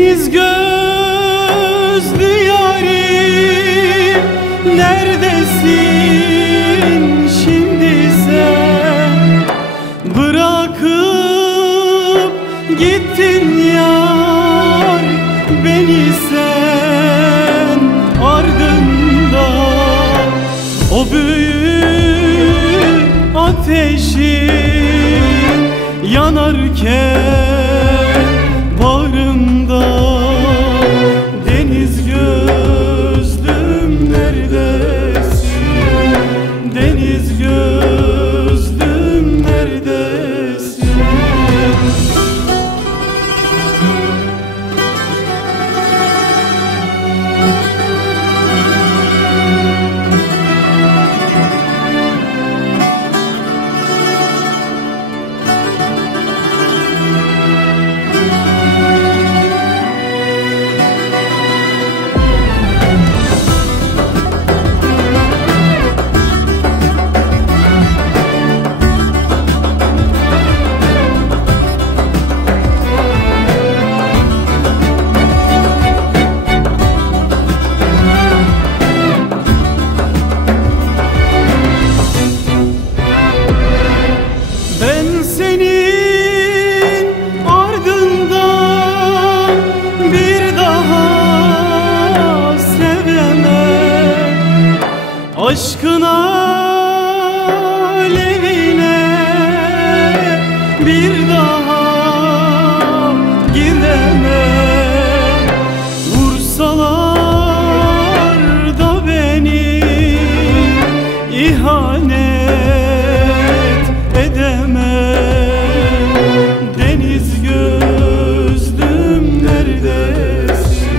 Deniz gözlü yarim, neredesin şimdi sen? Bırakıp gittin yar beni sen ardında. O büyük ateşin yanarken bağrımda, deniz gözlüm neredesin? Deniz gözlüm neredesin? Senin ardından bir daha sevemem. Aşkın alevine bir daha giremem. Vursalar da beni ihanet edemem. Deniz gözlüm neredesin?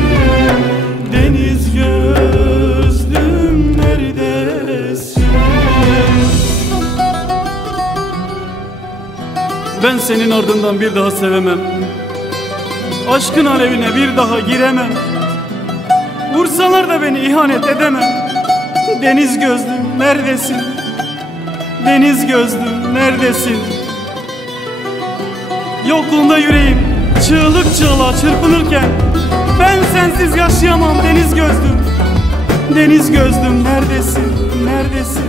Deniz gözlüm neredesin? Ben senin ardından bir daha sevemem. Aşkın alevine bir daha giremem. Vursalar da beni ihanet edemem. Deniz gözlüm neredesin? Deniz gözlüm neredesin? Yokluğunda yüreğim çığlık çığlığa çırpınırken ben sensiz yaşayamam deniz gözlüm. Deniz gözlüm neredesin? Neredesin?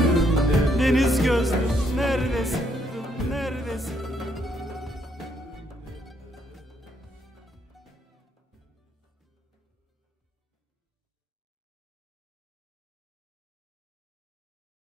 Deniz gözlüm neredesin? Neredesin?